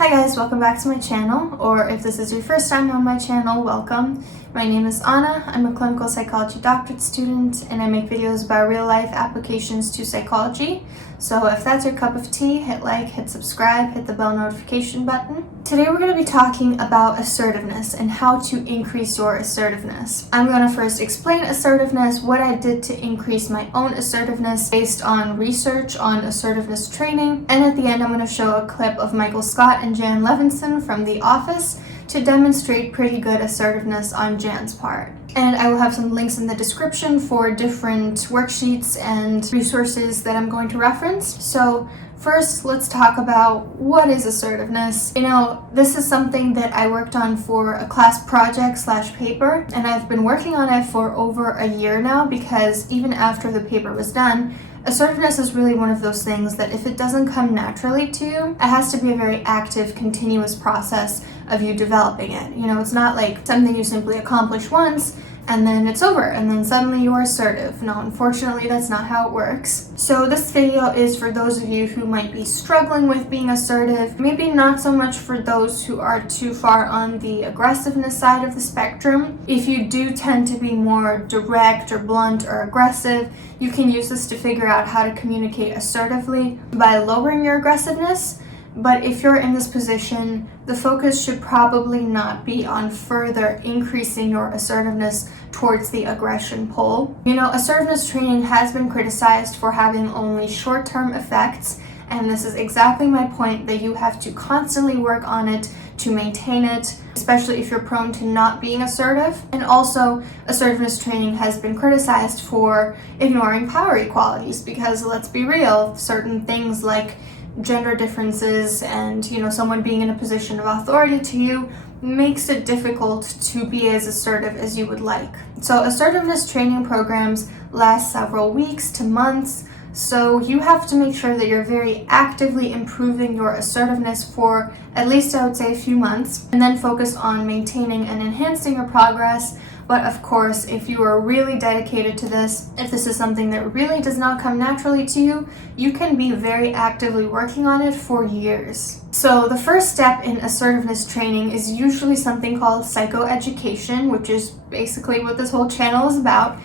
Hi guys, welcome back to my channel, or if this is your first time on my channel, welcome. My name is Anna, I'm a clinical psychology doctorate student, and I make videos about real-life applications to psychology. So if that's your cup of tea, hit like, hit subscribe, hit the bell notification button. Today we're going to be talking about assertiveness and how to increase your assertiveness. I'm going to first explain assertiveness, what I did to increase my own assertiveness based on research on assertiveness training, and at the end I'm going to show a clip of Michael Scott and Jan Levinson from The Office to demonstrate pretty good assertiveness on Jan's part. And I will have some links in the description for different worksheets and resources that I'm going to reference. So first, let's talk about what is assertiveness. This is something that I worked on for a class project / paper, and I've been working on it for over a year now because even after the paper was done, assertiveness is really one of those things that if it doesn't come naturally to you, it has to be a very active, continuous process of you developing it. It's not like something you simply accomplish once and then it's over and then suddenly you're assertive. No, unfortunately, that's not how it works. So this video is for those of you who might be struggling with being assertive, maybe not so much for those who are too far on the aggressiveness side of the spectrum. If you do tend to be more direct or blunt or aggressive, you can use this to figure out how to communicate assertively by lowering your aggressiveness. But if you're in this position, the focus should probably not be on further increasing your assertiveness towards the aggression pole. Assertiveness training has been criticized for having only short-term effects, and this is exactly my point, that you have to constantly work on it to maintain it, especially if you're prone to not being assertive. And also, assertiveness training has been criticized for ignoring power equalities because, let's be real, certain things like gender differences and someone being in a position of authority to you makes it difficult to be as assertive as you would like. So assertiveness training programs last several weeks to months, so you have to make sure that you're very actively improving your assertiveness for at least, I would say, a few months, and then focus on maintaining and enhancing your progress. But of course, if you are really dedicated to this, if this is something that really does not come naturally to you, you can be very actively working on it for years. So the first step in assertiveness training is usually something called psychoeducation, which is basically what this whole channel is about,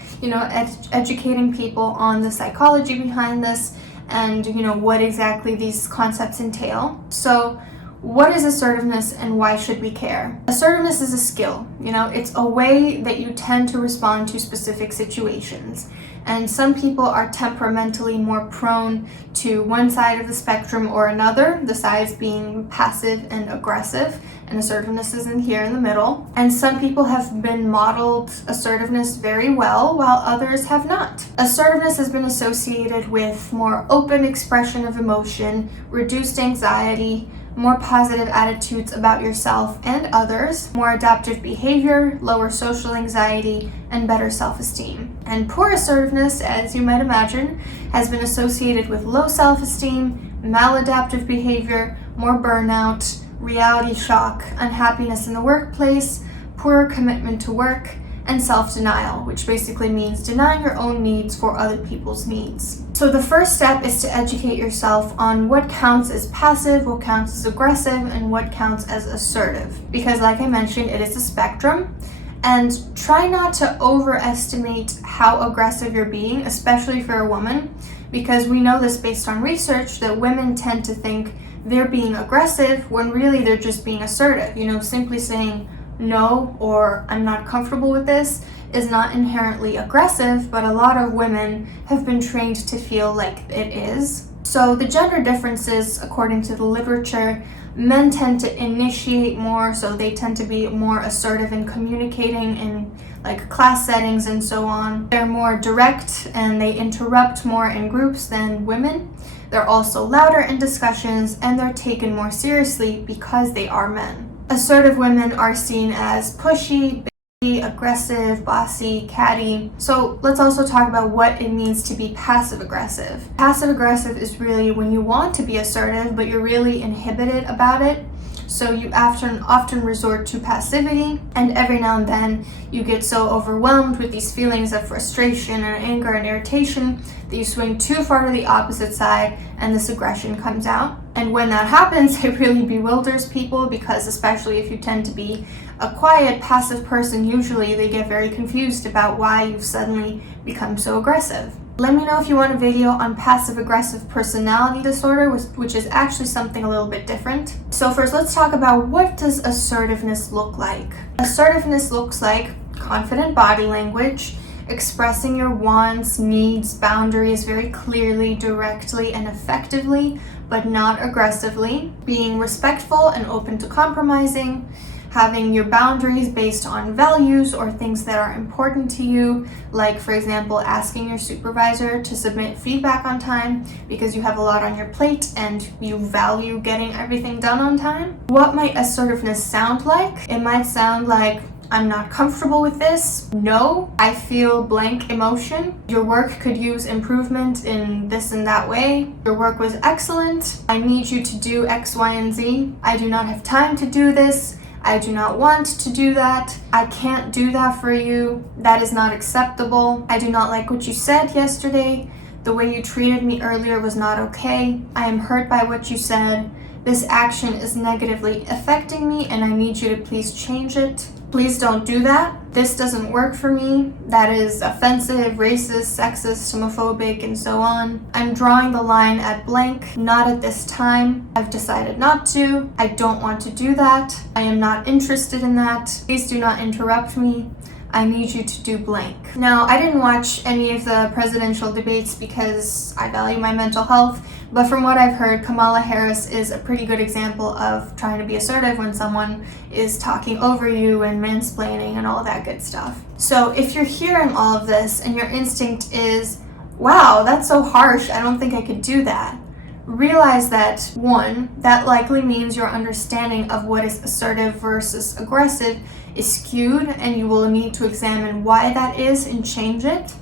educating people on the psychology behind this and, what exactly these concepts entail. So what is assertiveness and why should we care? Assertiveness is a skill. It's a way that you tend to respond to specific situations. And some people are temperamentally more prone to one side of the spectrum or another, the sides being passive and aggressive, and assertiveness is in here in the middle. And some people have been modeled assertiveness very well, while others have not. Assertiveness has been associated with more open expression of emotion, reduced anxiety, more positive attitudes about yourself and others, more adaptive behavior, lower social anxiety, and better self-esteem. And poor assertiveness, as you might imagine, has been associated with low self-esteem, maladaptive behavior, more burnout, reality shock, unhappiness in the workplace, poorer commitment to work, and self-denial, which basically means denying your own needs for other people's needs. So the first step is to educate yourself on what counts as passive, what counts as aggressive, and what counts as assertive. Because like I mentioned, it is a spectrum, and try not to overestimate how aggressive you're being, especially if you're a woman, because we know this based on research that women tend to think they're being aggressive when really they're just being assertive. Simply saying no or I'm not comfortable with this is not inherently aggressive, but a lot of women have been trained to feel like it is. So the gender differences, according to the literature, men tend to initiate more, so they tend to be more assertive in communicating in class settings and so on. They're more direct and they interrupt more in groups than women. They're also louder in discussions and they're taken more seriously because they are men. Assertive women are seen as pushy, aggressive, bossy, catty. So let's also talk about what it means to be passive aggressive. Passive aggressive is really when you want to be assertive, but you're really inhibited about it. So you often resort to passivity, and every now and then you get so overwhelmed with these feelings of frustration and anger and irritation that you swing too far to the opposite side and this aggression comes out. And when that happens, it really bewilders people, because especially if you tend to be a quiet, passive person, usually they get very confused about why you've suddenly become so aggressive. Let me know if you want a video on passive-aggressive personality disorder, which is actually something a little bit different. So first, let's talk about what does assertiveness look like. Assertiveness looks like confident body language, expressing your wants, needs, boundaries very clearly, directly, and effectively, but not aggressively, being respectful and open to compromising, having your boundaries based on values or things that are important to you, like for example, asking your supervisor to submit feedback on time because you have a lot on your plate and you value getting everything done on time. What might assertiveness sound like? It might sound like, I'm not comfortable with this. No, I feel blank emotion. Your work could use improvement in this and that way. Your work was excellent. I need you to do X, Y, and Z. I do not have time to do this. I do not want to do that. I can't do that for you. That is not acceptable. I do not like what you said yesterday. The way you treated me earlier was not okay. I am hurt by what you said. This action is negatively affecting me and I need you to please change it. Please don't do that. This doesn't work for me. That is offensive, racist, sexist, homophobic, and so on. I'm drawing the line at blank, not at this time. I've decided not to. I don't want to do that. I am not interested in that. Please do not interrupt me. I need you to do blank. Now, I didn't watch any of the presidential debates because I value my mental health, but from what I've heard, Kamala Harris is a pretty good example of trying to be assertive when someone is talking over you and mansplaining and all that good stuff. So if you're hearing all of this and your instinct is, wow, that's so harsh, I don't think I could do that, realize that, one, that likely means your understanding of what is assertive versus aggressive is skewed, and you will need to examine why that is and change it.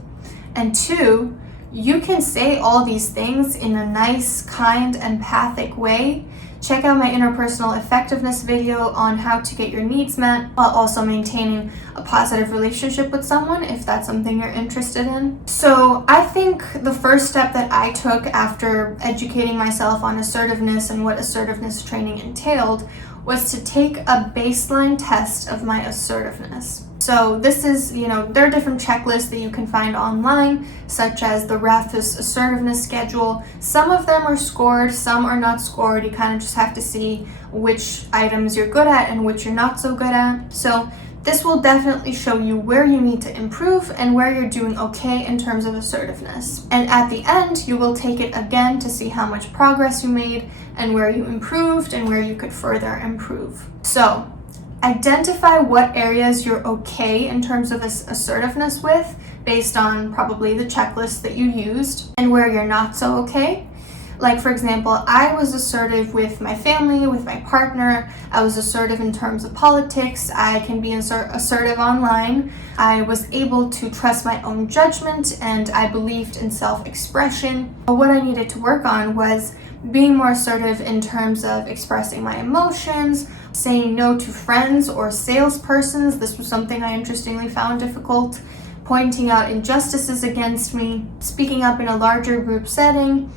And two, you can say all these things in a nice, kind, empathic way. Check out my interpersonal effectiveness video on how to get your needs met while also maintaining a positive relationship with someone, if that's something you're interested in. So I think the first step that I took after educating myself on assertiveness and what assertiveness training entailed was to take a baseline test of my assertiveness. So this is, there are different checklists that you can find online, such as the Reassess assertiveness schedule. Some of them are scored, some are not scored. You kind of just have to see which items you're good at and which you're not so good at. So this will definitely show you where you need to improve and where you're doing okay in terms of assertiveness. And at the end, you will take it again to see how much progress you made and where you improved and where you could further improve. So identify what areas you're okay in terms of assertiveness with based on probably the checklist that you used, and where you're not so okay. Like, for example, I was assertive with my family, with my partner. I was assertive in terms of politics. I can be assertive online. I was able to trust my own judgment, and I believed in self-expression. But what I needed to work on was being more assertive in terms of expressing my emotions, saying no to friends or salespersons. This was something I interestingly found difficult. Pointing out injustices against me, speaking up in a larger group setting,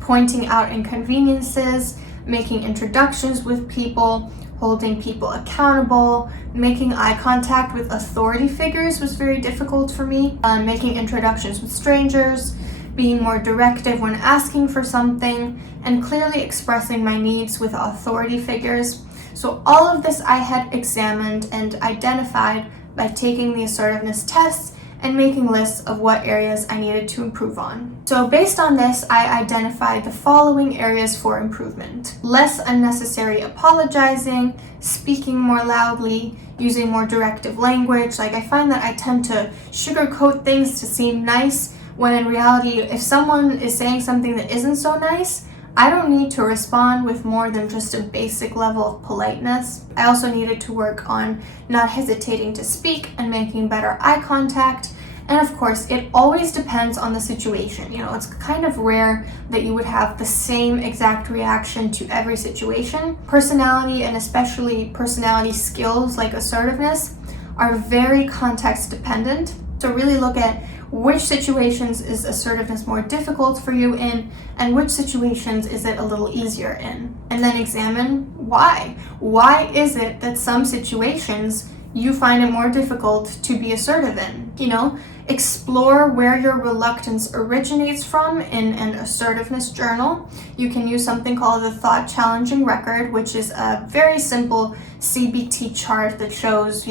pointing out inconveniences, making introductions with people, holding people accountable, making eye contact with authority figures was very difficult for me, making introductions with strangers, being more directive when asking for something, and clearly expressing my needs with authority figures. So all of this I had examined and identified by taking the assertiveness tests and making lists of what areas I needed to improve on. So based on this, I identified the following areas for improvement: less unnecessary apologizing, speaking more loudly, using more directive language. Like, I find that I tend to sugarcoat things to seem nice, when in reality, if someone is saying something that isn't so nice, I don't need to respond with more than just a basic level of politeness. I also needed to work on not hesitating to speak and making better eye contact, And of course, it always depends on the situation. It's kind of rare that you would have the same exact reaction to every situation. Personality, and especially personality skills like assertiveness, are very context dependent. So really look at which situations is assertiveness more difficult for you in, and which situations is it a little easier in. And then examine why. Why is it that some situations you find it more difficult to be assertive in? Explore where your reluctance originates from in an assertiveness journal. You can use something called the thought challenging record, which is a very simple CBT chart that shows,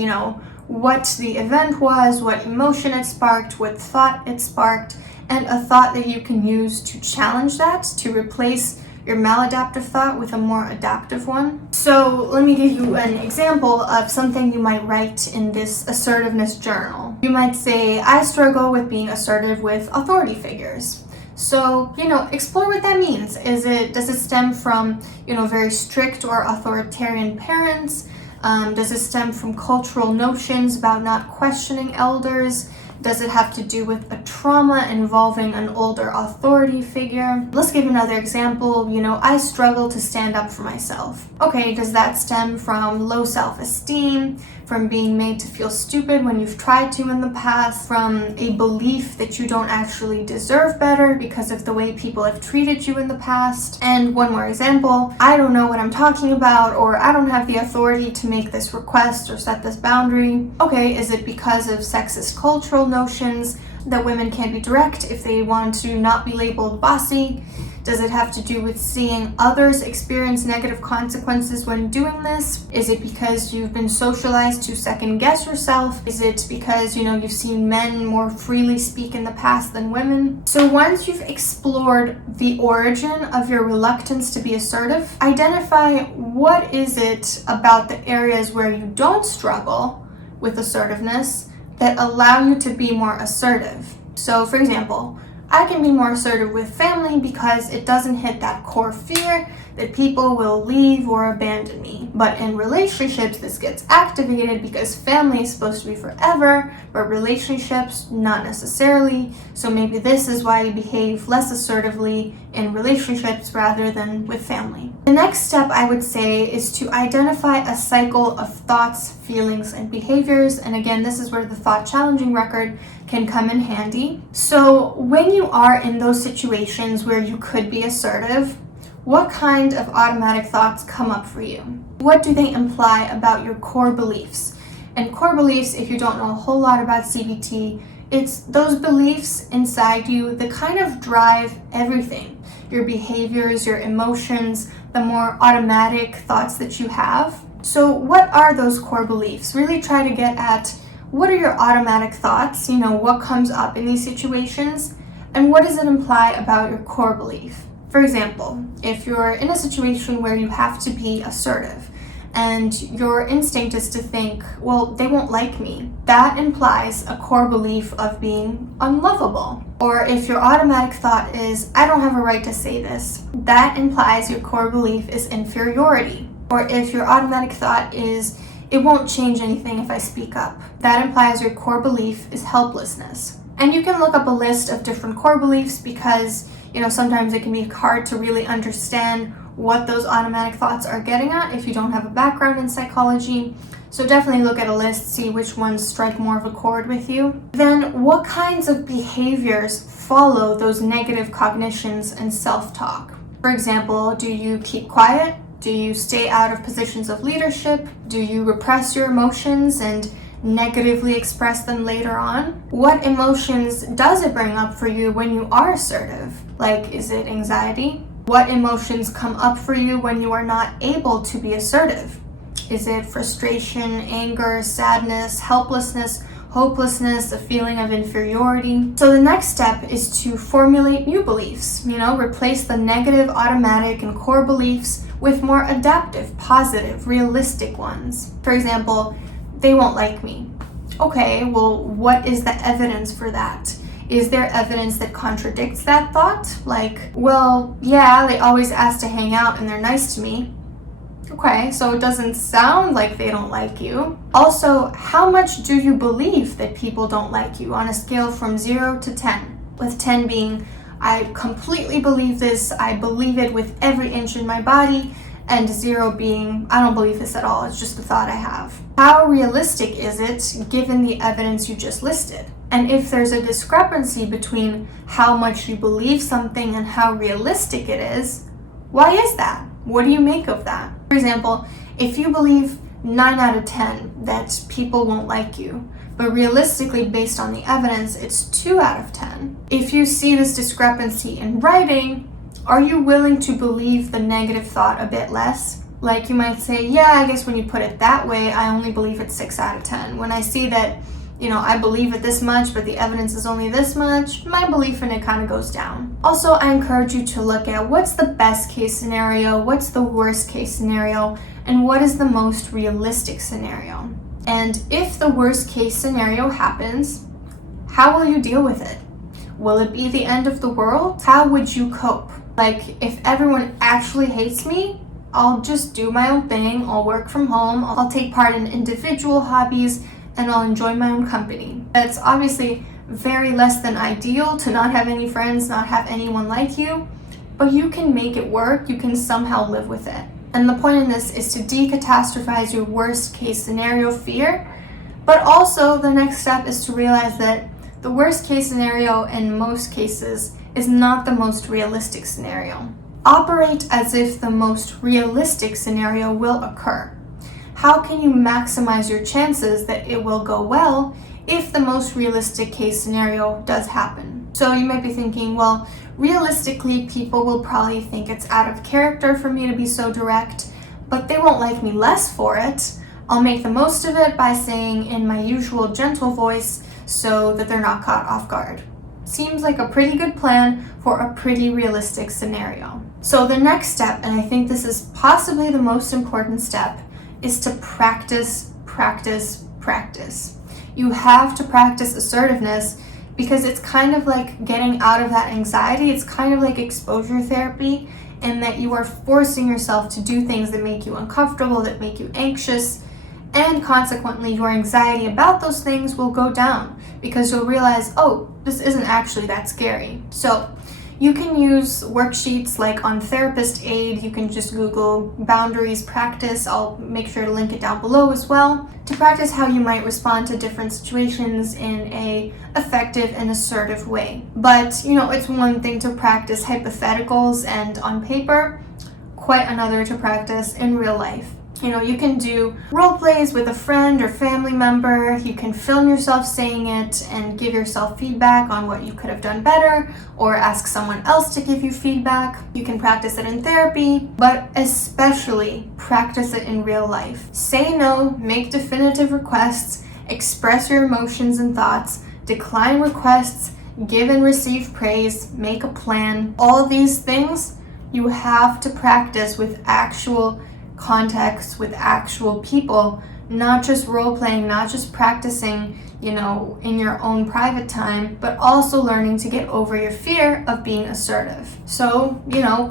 what the event was, what emotion it sparked, what thought it sparked, and a thought that you can use to challenge that, to replace your maladaptive thought with a more adaptive one. So let me give you an example of something you might write in this assertiveness journal. You might say, I struggle with being assertive with authority figures. So, explore what that means. Does it stem from, very strict or authoritarian parents? Does it stem from cultural notions about not questioning elders? Does it have to do with a trauma involving an older authority figure? Let's give another example. I struggle to stand up for myself. Okay, does that stem from low self-esteem, from being made to feel stupid when you've tried to in the past, from a belief that you don't actually deserve better because of the way people have treated you in the past? And one more example, I don't know what I'm talking about, or I don't have the authority to make this request or set this boundary. Okay, is it because of sexist cultural notions that women can't be direct if they want to not be labeled bossy? Does it have to do with seeing others experience negative consequences when doing this? Is it because you've been socialized to second guess yourself? Is it because, you've seen men more freely speak in the past than women? So once you've explored the origin of your reluctance to be assertive, identify what is it about the areas where you don't struggle with assertiveness that allow you to be more assertive. So for example, I can be more assertive with family because it doesn't hit that core fear that people will leave or abandon me. But in relationships, this gets activated because family is supposed to be forever, but relationships, not necessarily. So maybe this is why you behave less assertively in relationships rather than with family. The next step, I would say, is to identify a cycle of thoughts, feelings, and behaviors. And again, this is where the thought challenging record can come in handy. So when you are in those situations where you could be assertive, what kind of automatic thoughts come up for you? What do they imply about your core beliefs? And core beliefs, if you don't know a whole lot about CBT, it's those beliefs inside you that kind of drive everything. Your behaviors, your emotions, the more automatic thoughts that you have. So what are those core beliefs? Really try to get at what are your automatic thoughts, what comes up in these situations, and what does it imply about your core belief? For example, if you're in a situation where you have to be assertive and your instinct is to think, well, they won't like me, that implies a core belief of being unlovable. Or if your automatic thought is, I don't have a right to say this, that implies your core belief is inferiority. Or if your automatic thought is, it won't change anything if I speak up, that implies your core belief is helplessness. And you can look up a list of different core beliefs because sometimes it can be hard to really understand what those automatic thoughts are getting at if you don't have a background in psychology. So definitely look at a list, see which ones strike more of a chord with you. Then what kinds of behaviors follow those negative cognitions and self-talk? For example, do you keep quiet? Do you stay out of positions of leadership? Do you repress your emotions and negatively express them later on? What emotions does it bring up for you when you are assertive? Like, is it anxiety? What emotions come up for you when you are not able to be assertive? Is it frustration, anger, sadness, helplessness, hopelessness, a feeling of inferiority? So the next step is to formulate new beliefs, replace the negative, automatic, and core beliefs with more adaptive, positive, realistic ones. For example, they won't like me. Okay, well, what is the evidence for that? Is there evidence that contradicts that thought? Like, well, yeah, they always ask to hang out and they're nice to me. Okay, so it doesn't sound like they don't like you. Also, how much do you believe that people don't like you on a scale from 0 to 10? With 10 being, I completely believe this, I believe it with every inch in my body, and 0 being, I don't believe this at all, it's just a thought I have. How realistic is it given the evidence you just listed? And if there's a discrepancy between how much you believe something and how realistic it is, why is that? What do you make of that? For example, if you believe 9 out of 10 that people won't like you, but realistically based on the evidence, it's 2 out of 10. If you see this discrepancy in writing, are you willing to believe the negative thought a bit less? Like you might say, yeah, I guess when you put it that way, I only believe it's 6 out of 10. When I see that, I believe it this much, but the evidence is only this much, my belief in it kind of goes down. Also, I encourage you to look at what's the best case scenario, what's the worst case scenario, and what is the most realistic scenario. And if the worst case scenario happens, how will you deal with it? Will it be the end of the world? How would you cope? Like, if everyone actually hates me, I'll just do my own thing, I'll work from home, I'll take part in individual hobbies, and I'll enjoy my own company. That's obviously very less than ideal to not have any friends, not have anyone like you, but you can make it work, you can somehow live with it. And the point in this is to decatastrophize your worst case scenario fear, but also the next step is to realize that the worst case scenario in most cases is not the most realistic scenario. Operate as if the most realistic scenario will occur. How can you maximize your chances that it will go well if the most realistic case scenario does happen? So you might be thinking, well, realistically, people will probably think it's out of character for me to be so direct, but they won't like me less for it. I'll make the most of it by saying in my usual gentle voice so that they're not caught off guard. Seems like a pretty good plan for a pretty realistic scenario. So the next step, and I think this is possibly the most important step, is to practice, practice, practice. You have to practice assertiveness because it's kind of like getting out of that anxiety. It's kind of like exposure therapy in that you are forcing yourself to do things that make you uncomfortable, that make you anxious, and consequently your anxiety about those things will go down because you'll realize, oh, this isn't actually that scary. So you can use worksheets like on Therapist Aid. You can just Google boundaries practice. I'll make sure to link it down below as well to practice how you might respond to different situations in a effective and assertive way. But it's one thing to practice hypotheticals and on paper, quite another to practice in real life. You can do role plays with a friend or family member. You can film yourself saying it and give yourself feedback on what you could have done better or ask someone else to give you feedback. You can practice it in therapy, but especially practice it in real life. Say no, make definitive requests, express your emotions and thoughts, decline requests, give and receive praise, make a plan. All of these things you have to practice with actual context, with actual people, not just role playing, not just practicing, in your own private time, but also learning to get over your fear of being assertive. So,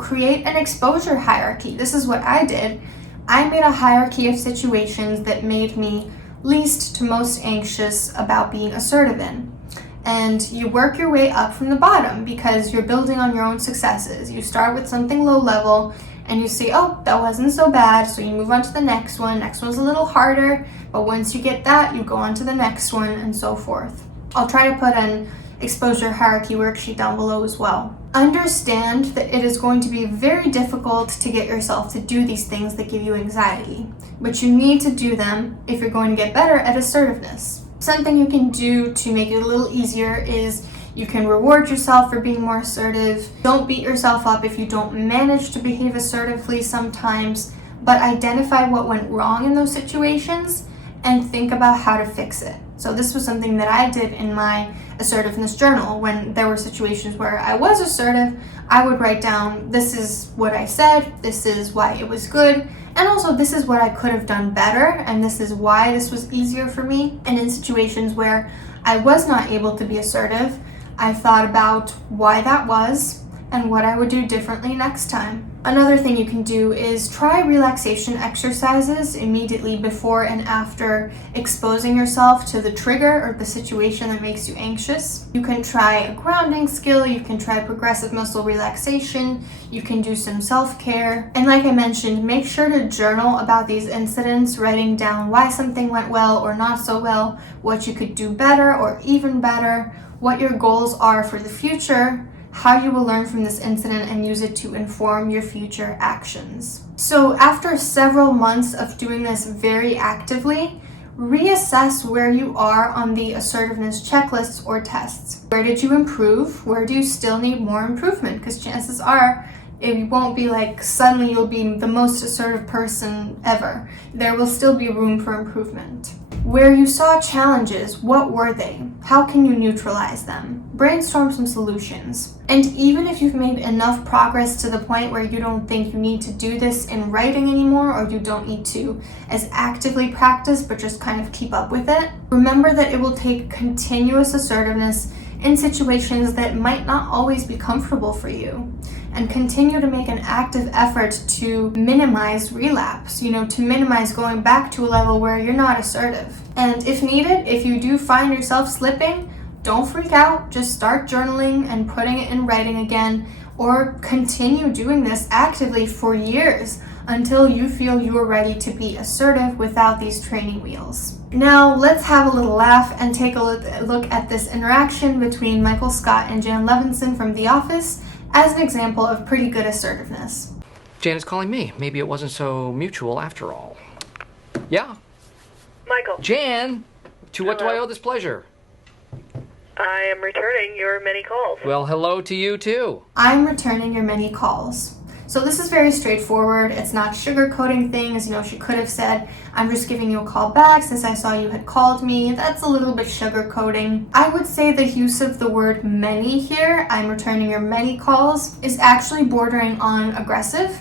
create an exposure hierarchy. This is what I did. I made a hierarchy of situations that made me least to most anxious about being assertive in. And you work your way up from the bottom because you're building on your own successes. You start with something low level and you say, oh, that wasn't so bad, so you move on to the next one. Next one's a little harder, but once you get that, you go on to the next one, and so forth. I'll try to put an exposure hierarchy worksheet down below as well. Understand that it is going to be very difficult to get yourself to do these things that give you anxiety, but you need to do them if you're going to get better at assertiveness. Something you can do to make it a little easier is you can reward yourself for being more assertive. Don't beat yourself up if you don't manage to behave assertively sometimes, but identify what went wrong in those situations and think about how to fix it. So this was something that I did in my assertiveness journal. When there were situations where I was assertive, I would write down, this is what I said, this is why it was good, and also this is what I could have done better, and this is why this was easier for me. And in situations where I was not able to be assertive, I thought about why that was and what I would do differently next time. Another thing you can do is try relaxation exercises immediately before and after exposing yourself to the trigger or the situation that makes you anxious. You can try a grounding skill, you can try progressive muscle relaxation, you can do some self-care. And like I mentioned, make sure to journal about these incidents, writing down why something went well or not so well, what you could do better or even better, what your goals are for the future, how you will learn from this incident and use it to inform your future actions. So after several months of doing this very actively, reassess where you are on the assertiveness checklists or tests. Where did you improve? Where do you still need more improvement? Because chances are it won't be like suddenly you'll be the most assertive person ever. There will still be room for improvement. Where you saw challenges, what were they? How can you neutralize them? Brainstorm some solutions. And even if you've made enough progress to the point where you don't think you need to do this in writing anymore, or you don't need to as actively practice, but just kind of keep up with it, remember that it will take continuous assertiveness in situations that might not always be comfortable for you. And continue to make an active effort to minimize relapse, to minimize going back to a level where you're not assertive. And if needed, if you do find yourself slipping, don't freak out. Just start journaling and putting it in writing again, or continue doing this actively for years until you feel you're ready to be assertive without these training wheels. Now, let's have a little laugh and take a look at this interaction between Michael Scott and Jan Levinson from The Office as an example of pretty good assertiveness. Jan is calling me. Maybe it wasn't so mutual after all. Yeah? Michael. Jan, to what do I owe this pleasure? I am returning your many calls. Well, hello to you too. I'm returning your many calls. So this is very straightforward. It's not sugarcoating things. She could have said, I'm just giving you a call back since I saw you had called me. That's a little bit sugarcoating. I would say the use of the word many here, I'm returning your many calls, is actually bordering on aggressive.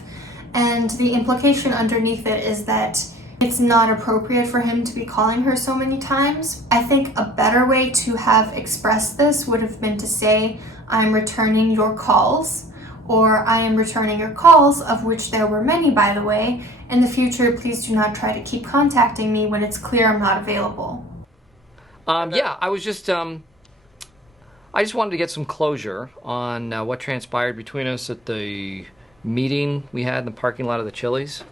And the implication underneath it is that it's not appropriate for him to be calling her so many times. I think a better way to have expressed this would have been to say, I'm returning your calls, or I am returning your calls, of which there were many, by the way. In the future, please do not try to keep contacting me when it's clear I'm not available. Yeah, I just wanted to get some closure on what transpired between us at the meeting we had in the parking lot of the Chili's.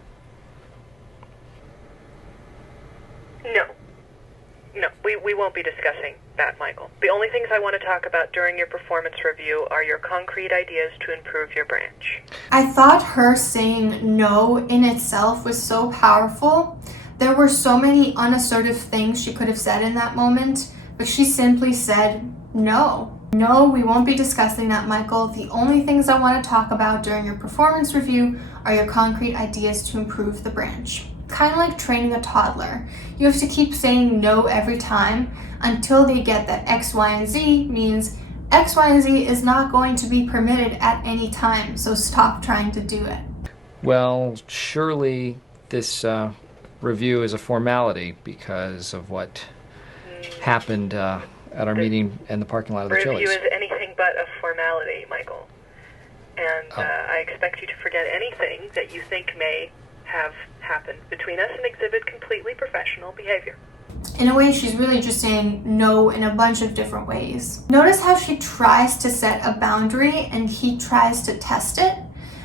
No, we won't be discussing that, Michael. The only things I want to talk about during your performance review are your concrete ideas to improve your branch. I thought her saying no in itself was so powerful. There were so many unassertive things she could have said in that moment, but she simply said no. No, we won't be discussing that, Michael. The only things I want to talk about during your performance review are your concrete ideas to improve the branch. Kind of like training a toddler. You have to keep saying no every time until they get that X, Y, and Z means X, Y, and Z is not going to be permitted at any time, so stop trying to do it. Well, surely this review is a formality because of what happened at our meeting in the parking lot of the Chili's. Review is anything but a formality, Michael. And I expect you to forget anything that you think may have happened between us and exhibit completely professional behavior. In a way, she's really just saying no in a bunch of different ways. Notice how she tries to set a boundary and he tries to test it.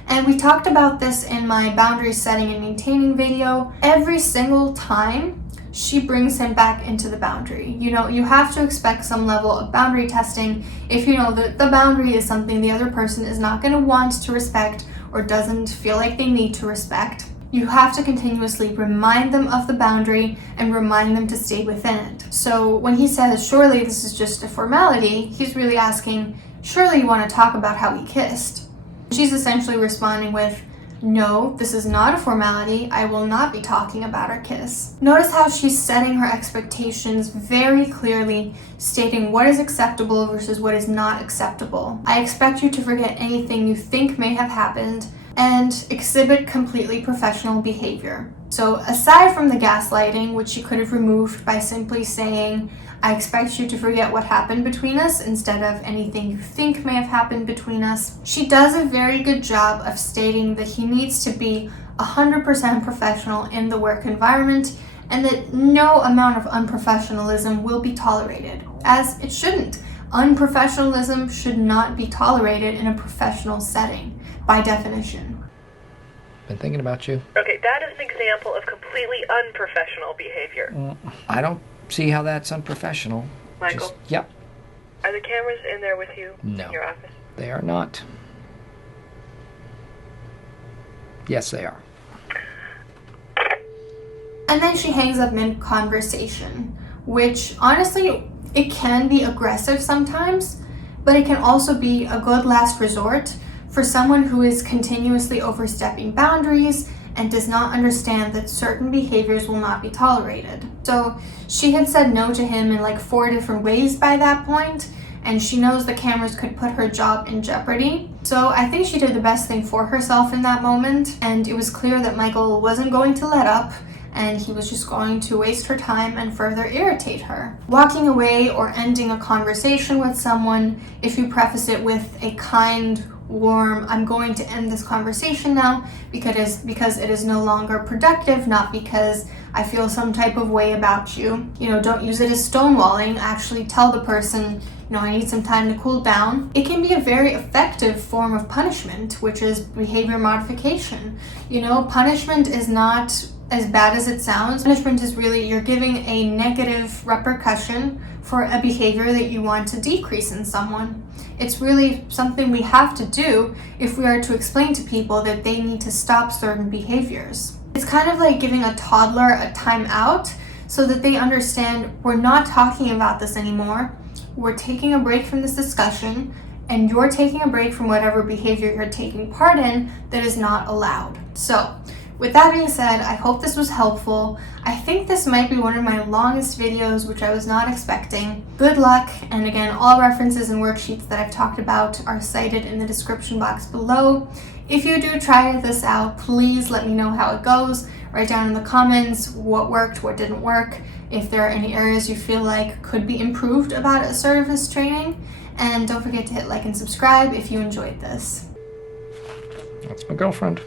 And we talked about this in my boundary setting and maintaining video. Every single time she brings him back into the boundary. You have to expect some level of boundary testing if you know that the boundary is something the other person is not going to want to respect or doesn't feel like they need to respect. You have to continuously remind them of the boundary and remind them to stay within it. So when he says, surely this is just a formality, he's really asking, surely you want to talk about how we kissed? She's essentially responding with, no, this is not a formality. I will not be talking about our kiss. Notice how she's setting her expectations very clearly, stating what is acceptable versus what is not acceptable. I expect you to forget anything you think may have happened and exhibit completely professional behavior. So aside from the gaslighting, which she could have removed by simply saying, I expect you to forget what happened between us instead of anything you think may have happened between us, she does a very good job of stating that he needs to be 100% professional in the work environment and that no amount of unprofessionalism will be tolerated, as it shouldn't. Unprofessionalism should not be tolerated in a professional setting, by definition. Been thinking about you. Okay, that is an example of completely unprofessional behavior. I don't see how that's unprofessional. Michael? Yep. Are the cameras in there with you? No. In your office? They are not. Yes, they are. And then she hangs up mid-conversation, which honestly, it can be aggressive sometimes, but it can also be a good last resort for someone who is continuously overstepping boundaries and does not understand that certain behaviors will not be tolerated. So she had said no to him in like 4 different ways by that point, and she knows the cameras could put her job in jeopardy. So I think she did the best thing for herself in that moment, and it was clear that Michael wasn't going to let up, and he was just going to waste her time and further irritate her. Walking away or ending a conversation with someone, if you preface it with a kind, warm, I'm going to end this conversation now because it is no longer productive, not because I feel some type of way about you. Don't use it as stonewalling. Actually tell the person, I need some time to cool down. It can be a very effective form of punishment, which is behavior modification. Punishment is not as bad as it sounds. Punishment is really, you're giving a negative repercussion for a behavior that you want to decrease in someone. It's really something we have to do if we are to explain to people that they need to stop certain behaviors. It's kind of like giving a toddler a time out so that they understand we're not talking about this anymore. We're taking a break from this discussion, and you're taking a break from whatever behavior you're taking part in that is not allowed. So, with that being said, I hope this was helpful. I think this might be one of my longest videos, which I was not expecting. Good luck, and again, all references and worksheets that I've talked about are cited in the description box below. If you do try this out, please let me know how it goes. Write down in the comments what worked, what didn't work, if there are any areas you feel like could be improved about assertiveness training, and don't forget to hit like and subscribe if you enjoyed this. That's my girlfriend.